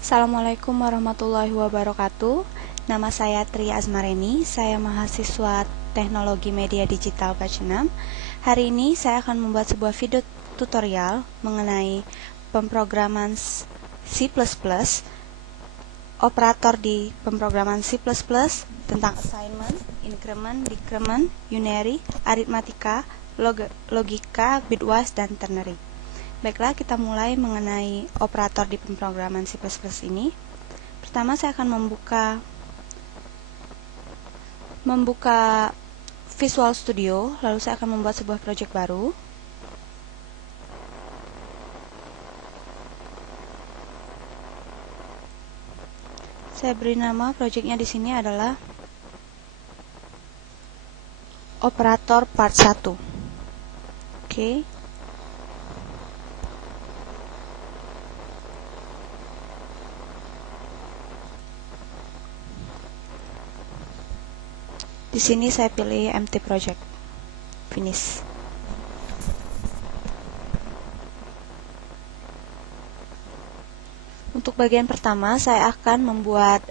Assalamualaikum warahmatullahi wabarakatuh. Nama saya Tri Azmareni, saya mahasiswa Teknologi Media Digital Batch 6. Hari ini saya akan membuat sebuah video tutorial mengenai pemrograman C++, operator di pemrograman C++, tentang assignment, increment, decrement, unary, aritmatika, logika, bitwise, dan ternary. Baiklah, kita mulai mengenai operator di pemrograman C++ ini. Pertama, saya akan membuka Visual Studio, lalu saya akan membuat sebuah project baru. Saya beri nama projectnya di sini adalah operator part 1. Oke. Di sini saya pilih empty project. Finish. Untuk bagian pertama, saya akan membuat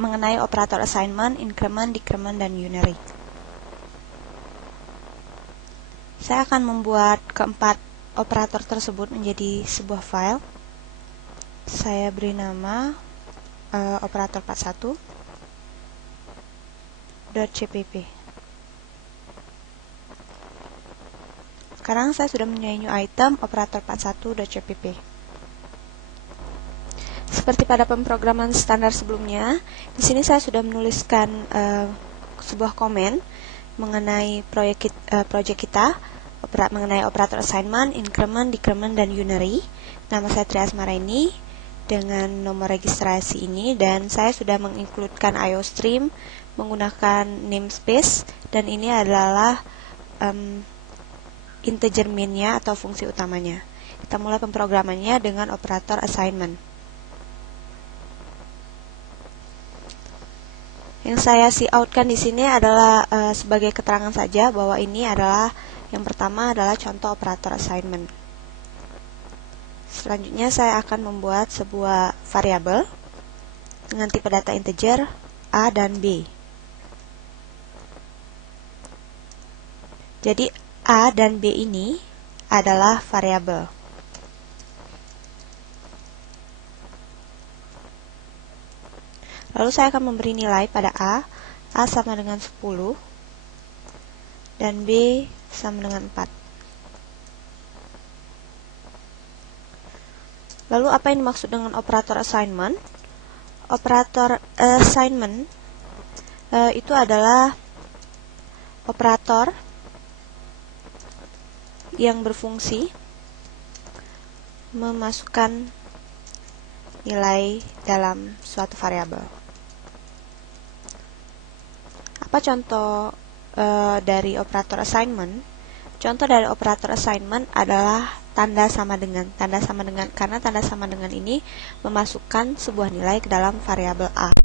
mengenai operator assignment, increment, decrement, dan unary. Saya akan membuat keempat operator tersebut menjadi sebuah file. Saya beri nama operator part 1 .cpp. Sekarang saya sudah mempunyai new item operator part 1 .cpp. Seperti pada pemrograman standar sebelumnya, di sini saya sudah menuliskan sebuah komen mengenai project kita, mengenai operator assignment, increment, decrement, dan unary. Nama saya Tri Azmareni dengan nomor registrasi ini, dan saya sudah mengincludekan IOStream menggunakan namespace, dan ini adalah integer min-nya atau fungsi utamanya. Kita mulai pemrogramannya dengan operator assignment. Yang saya coutkan di sini adalah sebagai keterangan saja bahwa ini adalah yang pertama adalah contoh operator assignment. Selanjutnya saya akan membuat sebuah variabel dengan tipe data integer A dan B. Jadi A dan B ini adalah variabel. Lalu saya akan memberi nilai pada A sama dengan 10, dan B sama dengan 4. Lalu apa yang dimaksud dengan operator assignment? Operator assignment itu adalah operator yang berfungsi memasukkan nilai dalam suatu variabel. Apa contoh dari operator assignment? Contoh dari operator assignment adalah tanda sama dengan. Karena tanda sama dengan ini memasukkan sebuah nilai ke dalam variabel A.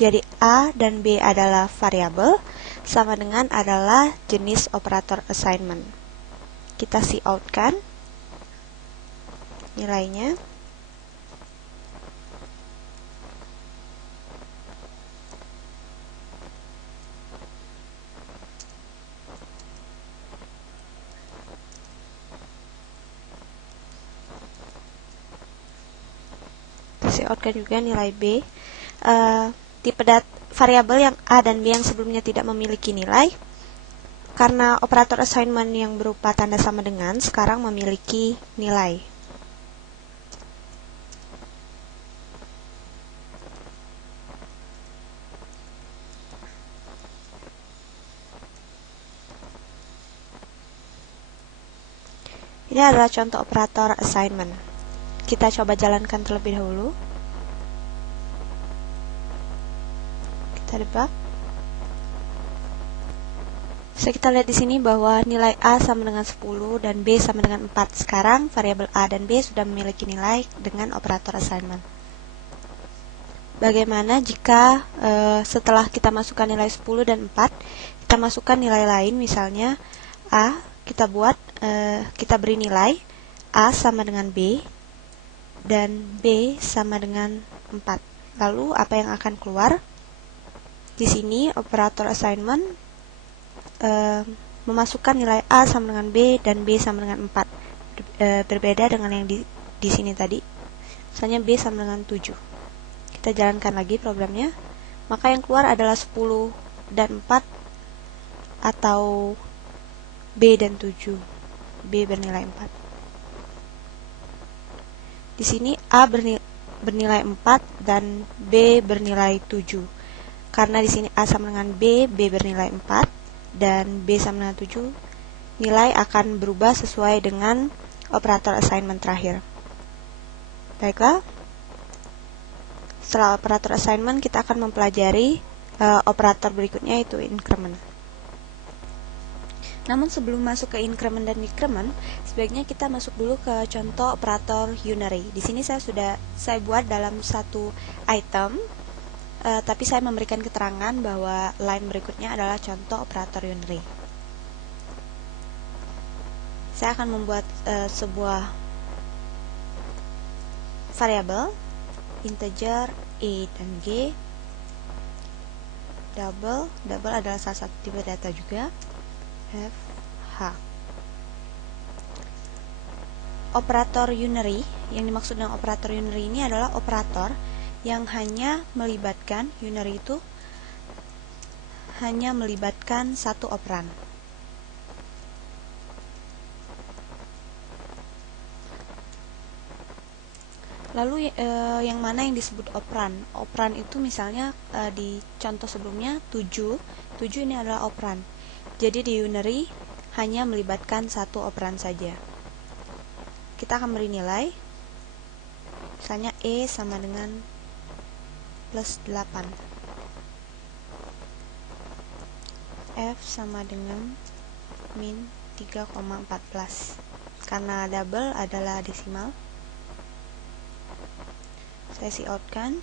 Jadi A dan B adalah variabel, sama dengan adalah jenis operator assignment. Kita coutkan nilainya. Coutkan juga nilai B. Tipe variabel yang A dan B yang sebelumnya tidak memiliki nilai, karena operator assignment yang berupa tanda sama dengan sekarang memiliki nilai. Ini adalah contoh operator assignment. Kita coba jalankan terlebih dahulu. Kita debug. So, kita lihat di sini bahwa nilai A sama dengan 10 dan B sama dengan 4. Sekarang variabel A dan B sudah memiliki nilai dengan operator assignment. Bagaimana jika setelah kita masukkan nilai 10 dan 4, kita masukkan nilai lain, misalnya A, kita beri nilai A sama dengan B dan B sama dengan 4. Lalu apa yang akan keluar? Di sini operator assignment memasukkan nilai A sama dengan B dan B sama dengan 4. Berbeda dengan yang di sini tadi. Misalnya B sama dengan 7. Kita jalankan lagi programnya. Maka yang keluar adalah 10 dan 4 atau B dan 7. B bernilai 4. Di sini A bernilai 4 dan B bernilai 7. Karena di sini A sama dengan B, B bernilai 4 dan B sama dengan 7, nilai akan berubah sesuai dengan operator assignment terakhir. Baiklah. Setelah operator assignment, kita akan mempelajari operator berikutnya, yaitu increment. Namun sebelum masuk ke increment dan decrement, sebaiknya kita masuk dulu ke contoh operator unary. Di sini saya buat dalam satu item, tapi saya memberikan keterangan bahwa line berikutnya adalah contoh operator unary. Saya akan membuat sebuah variabel integer A dan G. Double adalah salah satu tipe data juga. F, H. Operator unary, yang dimaksud dengan operator unary ini adalah operator yang hanya melibatkan, unary itu hanya melibatkan satu operan. Lalu yang mana yang disebut operan? Operan itu misalnya di contoh sebelumnya 7 ini adalah operan. Jadi di unary hanya melibatkan satu operan saja. Kita akan beri nilai, misalnya E sama dengan plus 8, F sama dengan min 3,14. Karena double adalah desimal, saya cout kan.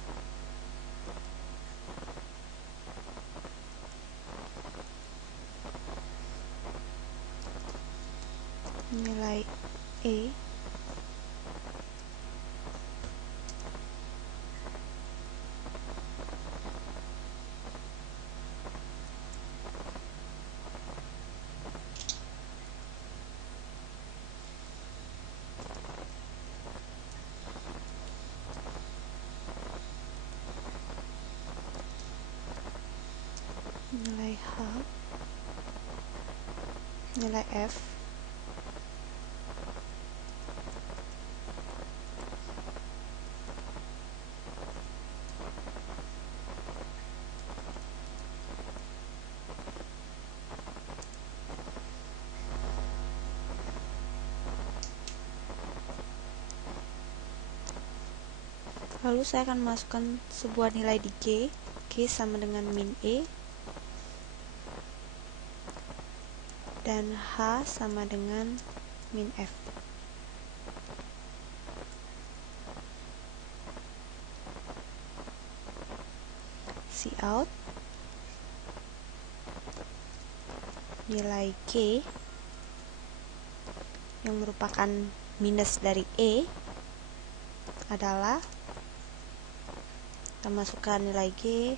Nilai E nilai H, nilai F, lalu saya akan masukkan sebuah nilai di G sama dengan min E, dan H sama dengan min F. Cout nilai G yang merupakan minus dari E adalah, kita masukkan nilai G,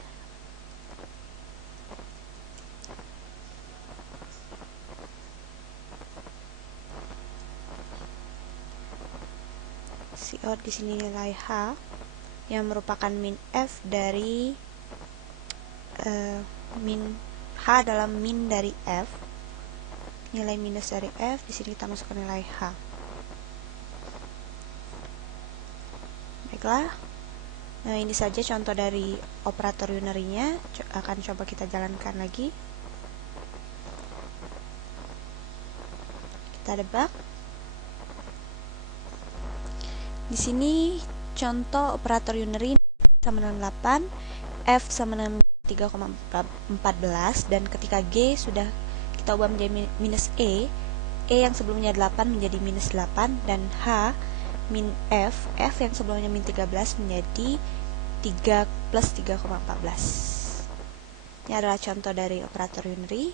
cout di sini nilai H yang merupakan min F dari H adalah min dari F, nilai minus dari F. Di sini kita masukkan nilai H. Baiklah, nah ini saja contoh dari operator unary-nya. Akan coba kita jalankan lagi. Kita debug. Di sini contoh operator unary sama dengan 8, F sama dengan 3,14, dan ketika G sudah kita ubah menjadi minus E yang sebelumnya 8 menjadi minus 8, dan H min F yang sebelumnya min 13 menjadi 3 plus 3,14. Ini adalah contoh dari operator unary.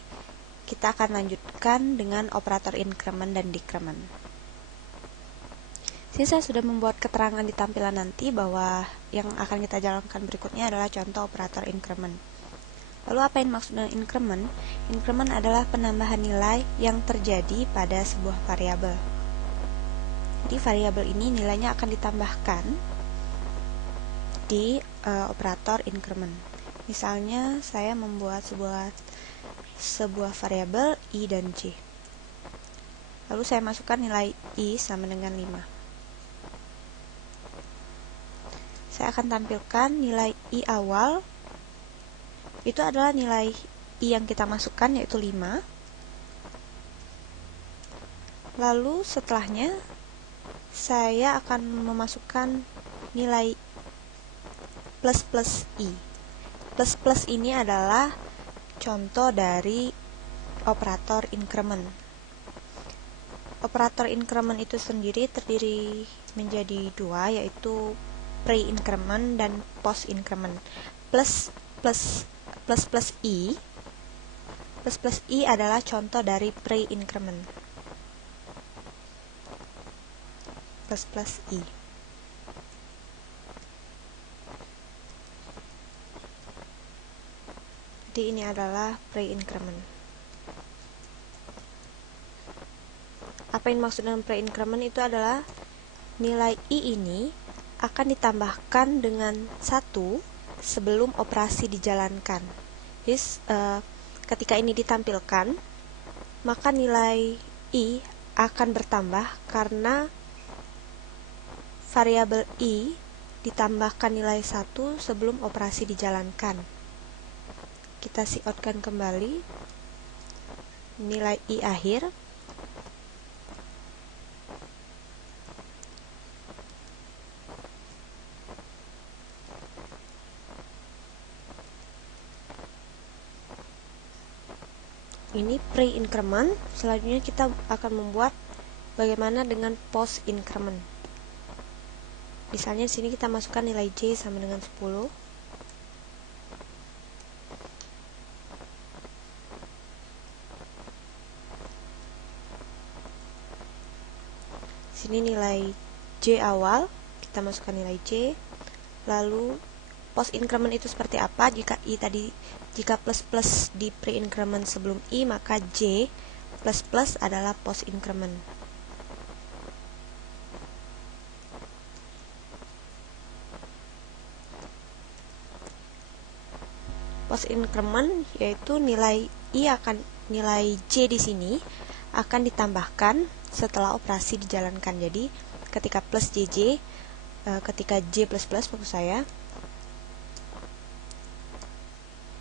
Kita akan lanjutkan dengan operator increment dan decrement. Sini saya sudah membuat keterangan di tampilan nanti bahwa yang akan kita jalankan berikutnya adalah contoh operator increment. Lalu apa yang maksud dengan increment? Increment adalah penambahan nilai yang terjadi pada sebuah variabel. Jadi variabel ini nilainya akan ditambahkan di operator increment. Misalnya saya membuat sebuah variabel I dan J. Lalu saya masukkan nilai I sama dengan 5. Saya akan tampilkan nilai I awal, itu adalah nilai I yang kita masukkan, yaitu 5. Lalu setelahnya, saya akan memasukkan nilai plus I. Plus ini adalah contoh dari operator increment. Operator increment itu sendiri terdiri menjadi dua, yaitu pre-increment dan post-increment. Plus I adalah contoh dari pre-increment. Plus I. Jadi ini adalah pre-increment. Apa yang dimaksud dengan pre-increment itu adalah nilai I ini akan ditambahkan dengan 1 sebelum operasi dijalankan. Jadi ketika ini ditampilkan, maka nilai I akan bertambah karena variabel I ditambahkan nilai 1 sebelum operasi dijalankan. Kita coutkan kembali nilai I akhir. Ini pre-increment. Selanjutnya kita akan membuat bagaimana dengan post-increment. Misalnya di sini kita masukkan nilai J sama dengan 10. Sini nilai J awal, kita masukkan nilai J. Lalu post increment itu seperti apa? Jika plus di pre increment sebelum I, maka J plus adalah post increment. Post increment yaitu nilai J di sini akan ditambahkan setelah operasi dijalankan. Jadi ketika plus JJ, ketika J plus maksud saya,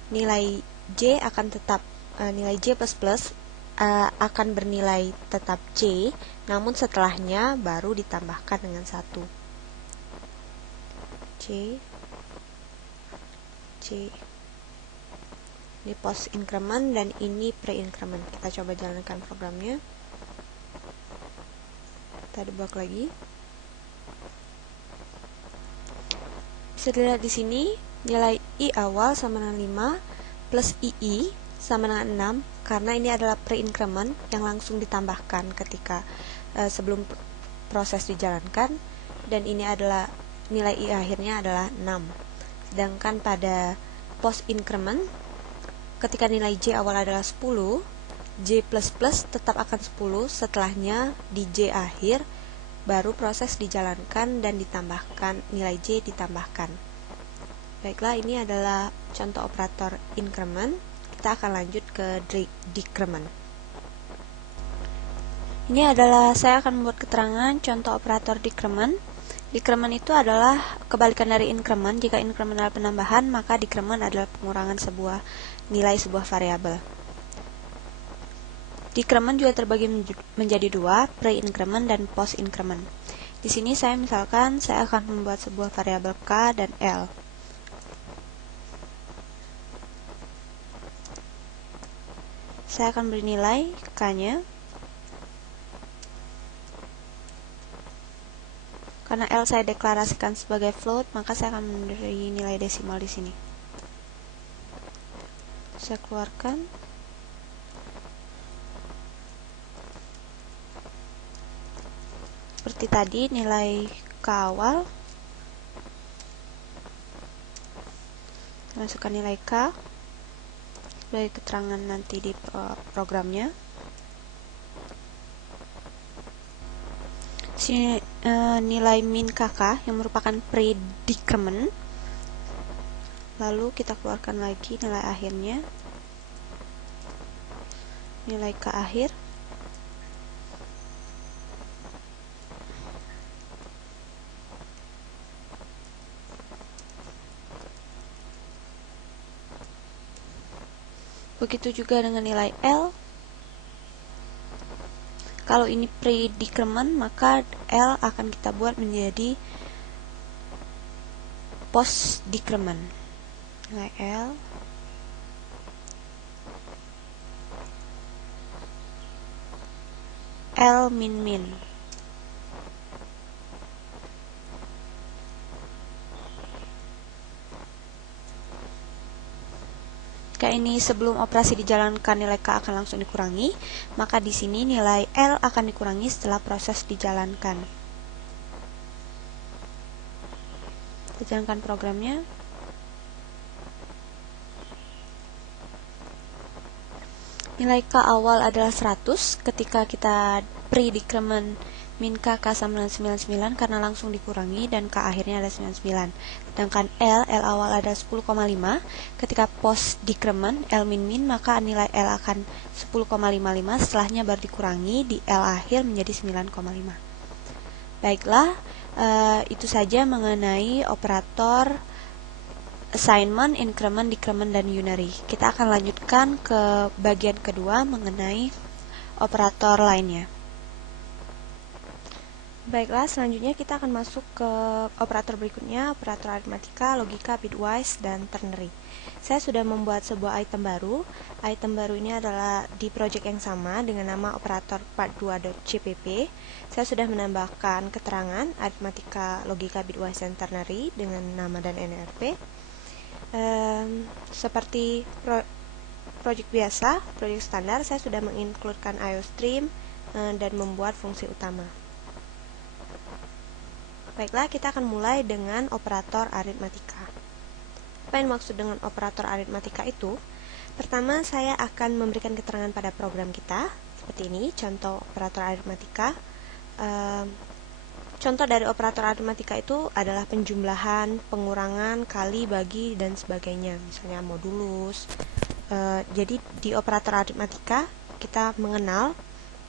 nilai J akan tetap nilai J plus akan bernilai tetap J, namun setelahnya baru ditambahkan dengan 1. J. Ini post increment dan ini pre increment. Kita coba jalankan programnya. Kita debug lagi. Bisa dilihat di sini nilai I awal sama dengan 5 plus II sama dengan 6, karena ini adalah pre increment yang langsung ditambahkan ketika sebelum proses dijalankan, dan ini adalah nilai I akhirnya adalah 6. Sedangkan pada post increment, ketika nilai J awal adalah 10, J plus tetap akan 10, setelahnya di J akhir baru proses dijalankan dan ditambahkan, nilai J ditambahkan. Baiklah, ini adalah contoh operator increment. Kita akan lanjut ke decrement. Ini adalah saya akan membuat keterangan contoh operator decrement. Decrement itu adalah kebalikan dari increment. Jika increment adalah penambahan, maka decrement adalah pengurangan nilai sebuah variabel. Decrement juga terbagi menjadi dua, pre-increment dan post-increment. Di sini saya akan membuat sebuah variabel K dan L. Saya akan beri nilai K-nya. Karena L saya deklarasikan sebagai float, maka saya akan memberi nilai desimal di sini. Saya keluarkan. Seperti tadi, nilai K awal, masukkan nilai K sebagai keterangan nanti di programnya. Sini nilai min KK yang merupakan predicament, lalu kita keluarkan lagi nilai akhirnya, nilai K akhir. Begitu juga dengan nilai L. Kalau ini predicament, maka L akan kita buat menjadi post decrement. Nilai L min. Jika ini sebelum operasi dijalankan nilai K akan langsung dikurangi, maka di sini nilai L akan dikurangi setelah proses dijalankan. Kita jalankan programnya. Nilai K awal adalah 100 ketika kita predicament min KK sama dengan 99 karena langsung dikurangi dan K akhirnya ada 99. Sedangkan L awal ada 10,5. Ketika post decrement L min maka nilai L akan 10,55, setelahnya baru dikurangi di L akhir menjadi 9,5. Baiklah, itu saja mengenai operator assignment, increment, decrement, dan unary. Kita akan lanjutkan ke bagian kedua mengenai operator lainnya. Baiklah, selanjutnya kita akan masuk ke operator berikutnya, operator aritmatika, logika, bitwise, dan ternary. Saya sudah membuat sebuah item baru. Item baru ini adalah di project yang sama dengan nama operator part2.cpp. Saya sudah menambahkan keterangan aritmatika, logika, bitwise, dan ternary dengan nama dan NRP. Seperti project biasa, project standar, saya sudah mengincludekan IOStream dan membuat fungsi utama. Baiklah, kita akan mulai dengan operator aritmatika. Apa yang dimaksud dengan operator aritmatika itu? Pertama, saya akan memberikan keterangan pada program kita, seperti ini, contoh operator aritmatika. Contoh dari operator aritmatika itu adalah penjumlahan, pengurangan, kali, bagi, dan sebagainya, misalnya modulus. Jadi di operator aritmatika kita mengenal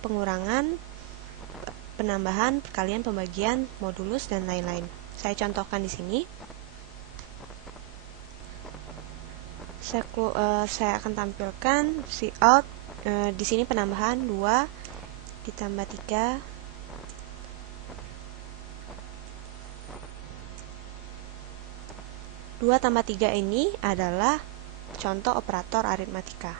pengurangan, penambahan, perkalian, pembagian, modulus, dan lain-lain. Saya contohkan di sini. Saya akan tampilkan cout. Di sini penambahan 2 ditambah 3 2 tambah 3 ini adalah contoh operator aritmatika.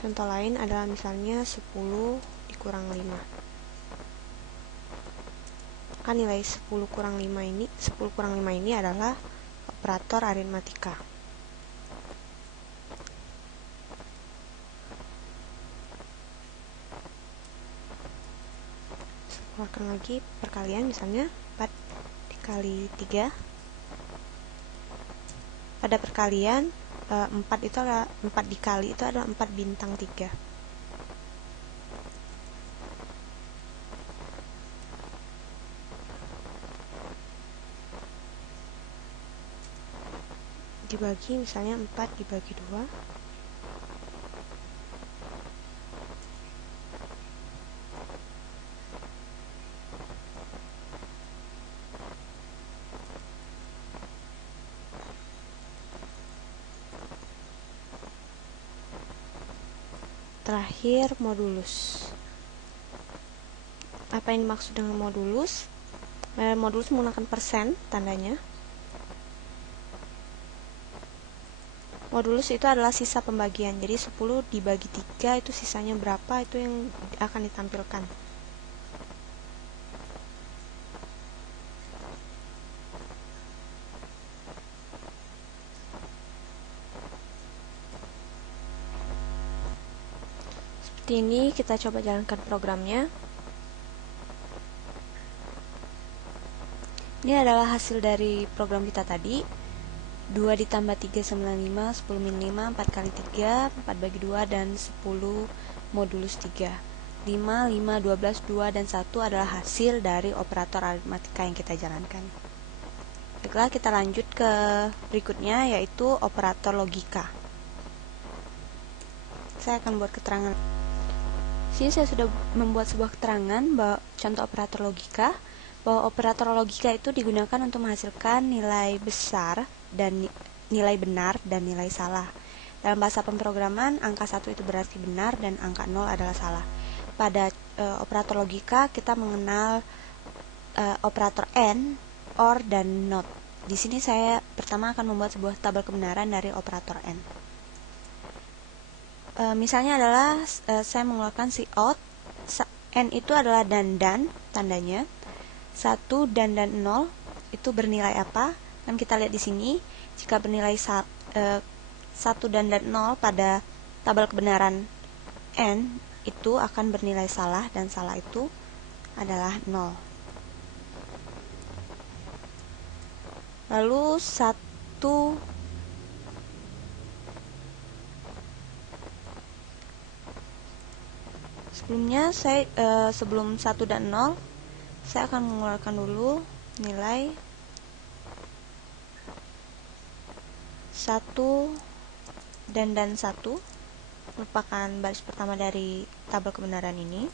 Contoh lain adalah misalnya 10 dikurang 5. Maka nilai 10 kurang 5 ini adalah operator aritmatika. Keluarkan lagi perkalian, misalnya 4 dikali 3. Pada perkalian 4 dikali itu adalah 4 bintang 3. Dibagi, misalnya 4 dibagi 2. Terakhir, modulus. Apa yang dimaksud dengan modulus? Modulus menggunakan persen tandanya. Modulus itu adalah sisa pembagian. Jadi 10 dibagi 3 itu sisanya berapa, itu yang akan ditampilkan. Seperti ini, kita coba jalankan programnya. Ini adalah hasil dari program kita tadi. 2 ditambah 3 sama 5, 10 min 5, 4 kali 3, 4 bagi 2, dan 10 modulus 3. 5, 5, 12, 2, dan 1 adalah hasil dari operator aritmatika yang kita jalankan. Baiklah, kita lanjut ke berikutnya, yaitu operator logika. Saya akan buat keterangan. Sini saya sudah membuat sebuah keterangan bahwa contoh operator logika, bahwa operator logika itu digunakan untuk menghasilkan nilai besar dan nilai benar dan nilai salah. Dalam bahasa pemrograman, angka 1 itu berarti benar dan angka 0 adalah salah. Pada operator logika, kita mengenal operator AND, OR, dan NOT. Di sini saya pertama akan membuat sebuah tabel kebenaran dari operator AND. Misalnya adalah saya mengeluarkan cout. N itu adalah dan tandanya. 1 dan 0 itu bernilai apa? Kan kita lihat di sini, jika bernilai 1 dan 0 pada tabel kebenaran N itu akan bernilai salah, dan salah itu adalah 0. Lalu 1 sebelumnya sebelum 1 dan 0 saya akan mengeluarkan dulu nilai 1 dan 1 merupakan baris pertama dari tabel kebenaran ini.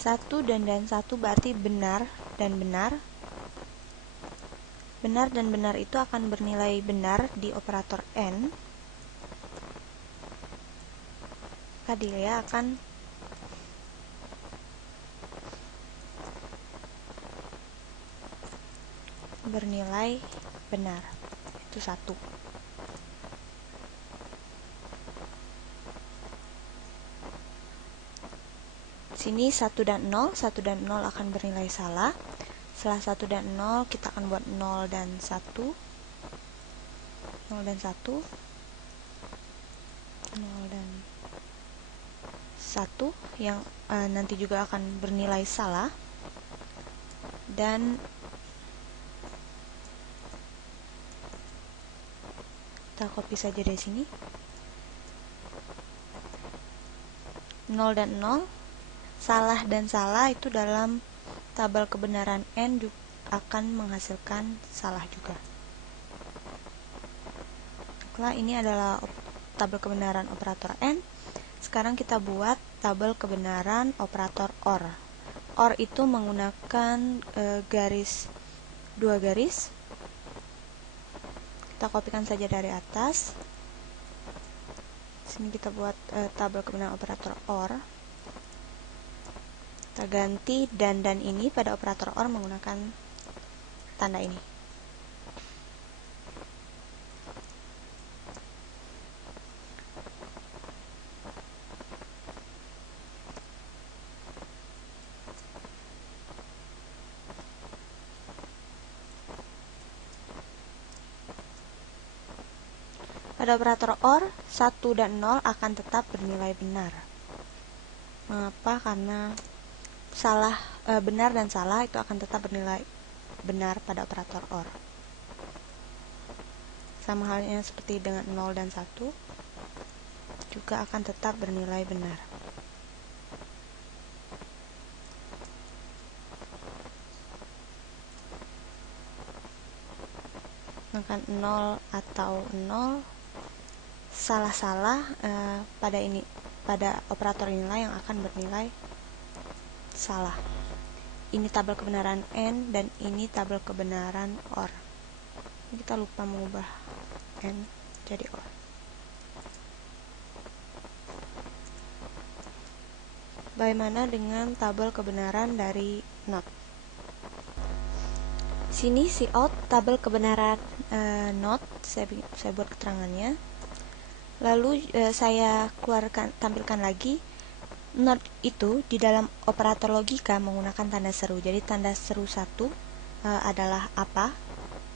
Satu dan 1 berarti benar dan benar. Benar dan benar itu akan bernilai benar di operator N. Maka dia akan bernilai benar. Itu 1. Sini 1 dan 0 akan bernilai salah. Setelah 1 dan 0, kita akan buat 0 dan 1. 0 dan 1. 0 dan 1 yang nanti juga akan bernilai salah. Dan kita copy saja dari sini. 0 dan 0. Salah dan salah itu dalam tabel kebenaran N akan menghasilkan salah juga. Baiklah, ini adalah tabel kebenaran operator N. Sekarang kita buat tabel kebenaran operator OR. OR itu menggunakan garis 2 garis. Kita kopikan saja dari atas. Sini kita buat tabel kebenaran operator OR. Kita ganti dan ini pada operator OR menggunakan tanda ini. Pada operator OR, 1 dan 0 akan tetap bernilai benar. Mengapa? Karena benar dan salah itu akan tetap bernilai benar pada operator OR. Sama halnya seperti dengan 0 dan 1 juga akan tetap bernilai benar. Maka 0 atau 0 salah-salah pada operator inilah yang akan bernilai salah. Ini tabel kebenaran N dan ini tabel kebenaran OR. Kita lupa mengubah N jadi OR. Bagaimana dengan tabel kebenaran dari NOT? Sini cout tabel kebenaran NOT, saya buat keterangannya. Lalu saya tampilkan lagi. NOT itu di dalam operator logika menggunakan tanda seru. Jadi tanda seru 1 adalah apa?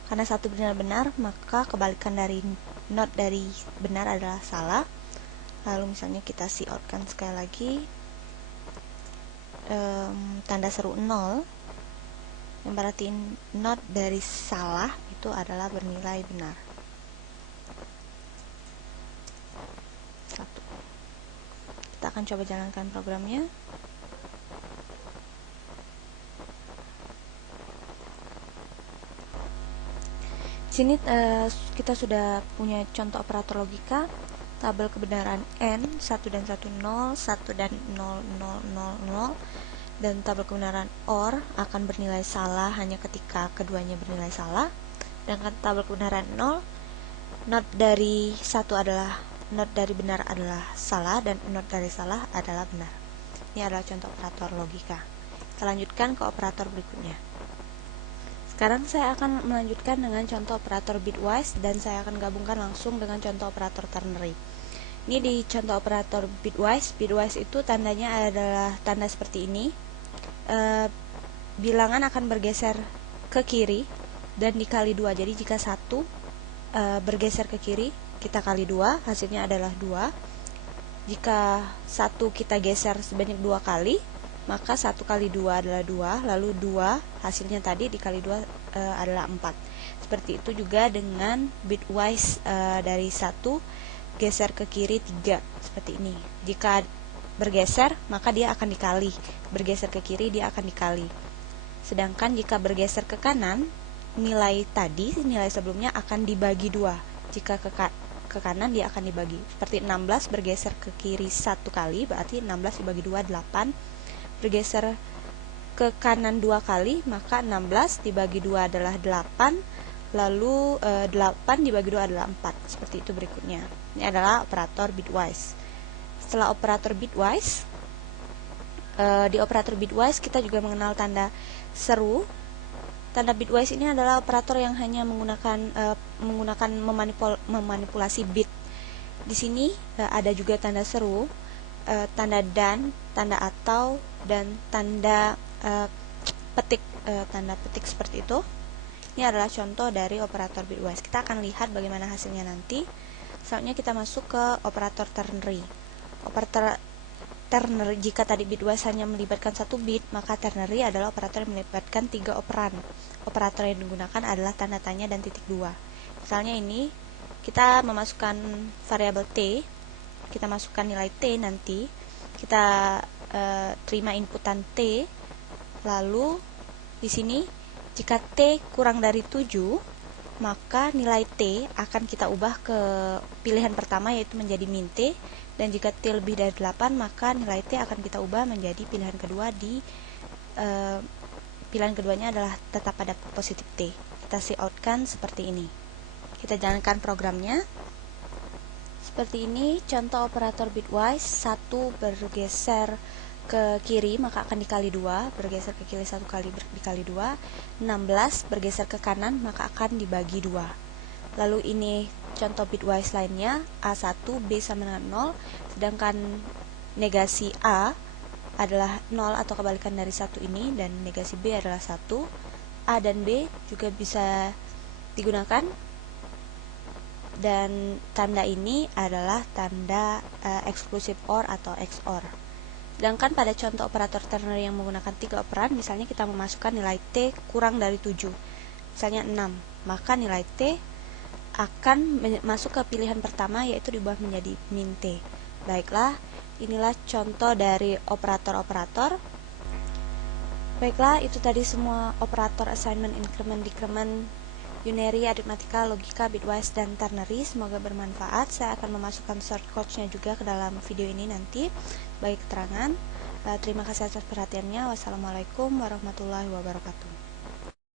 Karena satu benar-benar, maka kebalikan dari not dari benar adalah salah. Lalu misalnya kita cout-kan sekali lagi, tanda seru 0, yang berarti not dari salah itu adalah bernilai benar. 1. Kita akan coba jalankan programnya. Sini kita sudah punya contoh operator logika, tabel kebenaran n 1 dan 1 0, 1 dan 0 0 0 0, dan tabel kebenaran OR akan bernilai salah hanya ketika keduanya bernilai salah. Sedangkan tabel kebenaran 0, not dari 1 adalah not dari benar adalah salah dan not dari salah adalah benar. Ini adalah contoh operator logika. Kita lanjutkan ke operator berikutnya. Sekarang saya akan melanjutkan dengan contoh operator bitwise dan saya akan gabungkan langsung dengan contoh operator ternary. Ini di contoh operator bitwise. Bitwise itu tandanya adalah tanda seperti ini. Bilangan akan bergeser ke kiri dan dikali 2. Jadi jika 1 bergeser ke kiri, kita kali 2, hasilnya adalah 2. Jika 1 kita geser sebanyak 2 kali, maka 1 kali 2 adalah 2, lalu 2 hasilnya tadi dikali 2 adalah 4. Seperti itu juga dengan bitwise, dari 1 geser ke kiri 3, seperti ini. Jika bergeser, maka dia akan dikali. Bergeser ke kiri, dia akan dikali. Sedangkan jika bergeser ke kanan, nilai tadi, nilai sebelumnya akan dibagi 2. Jika ke kanan, dia akan dibagi. Seperti 16 bergeser ke kiri 1 kali, berarti 16 dibagi 2, 8. Bergeser ke kanan 2 kali, maka 16 dibagi 2 adalah 8, lalu 8 dibagi 2 adalah 4. Seperti itu berikutnya. Ini adalah operator bitwise. Setelah operator bitwise, di operator bitwise kita juga mengenal tanda seru. Tanda bitwise ini adalah operator yang hanya menggunakan memanipulasi bit. Di sini ada juga tanda seru, tanda dan, tanda atau, dan tanda petik, tanda petik seperti itu. Ini adalah contoh dari operator bitwise. Kita akan lihat bagaimana hasilnya nanti. Selanjutnya kita masuk ke operator ternary. Operator ternary, jika tadi bitwise hanya melibatkan 1 bit, maka ternary adalah operator yang melibatkan 3 operan. Operator yang digunakan adalah tanda tanya dan titik 2. Misalnya ini, kita memasukkan variabel t, kita masukkan nilai t nanti, kita terima inputan t, lalu di sini jika t kurang dari 7, maka nilai t akan kita ubah ke pilihan pertama, yaitu menjadi min t, dan jika t lebih dari 8, maka nilai t akan kita ubah menjadi pilihan kedua. Pilihan keduanya adalah tetap pada positif t. Kita cout-kan seperti ini. Kita jalankan programnya. Seperti ini contoh operator bitwise. 1 bergeser ke kiri maka akan dikali 2, bergeser ke kiri 1 kali dikali 2. 16 bergeser ke kanan maka akan dibagi 2. Lalu ini contoh bitwise lainnya, A1 B sama dengan 0, sedangkan negasi A adalah 0 atau kebalikan dari 1 ini, dan negasi B adalah 1. A dan B juga bisa digunakan, dan tanda ini adalah tanda exclusive OR atau XOR. Sedangkan pada contoh operator ternary yang menggunakan 3 operan, misalnya kita memasukkan nilai T kurang dari 7, misalnya 6, maka nilai T akan masuk ke pilihan pertama, yaitu diubah menjadi min T. Baiklah, inilah contoh dari operator-operator. Baiklah, itu tadi semua operator assignment, increment, decrement, unary, aritmatika, logika, bitwise, dan ternary. Semoga bermanfaat. Saya akan memasukkan shortcuts-nya juga ke dalam video ini nanti bagi keterangan. Terima kasih atas perhatiannya. Wassalamualaikum warahmatullahi wabarakatuh.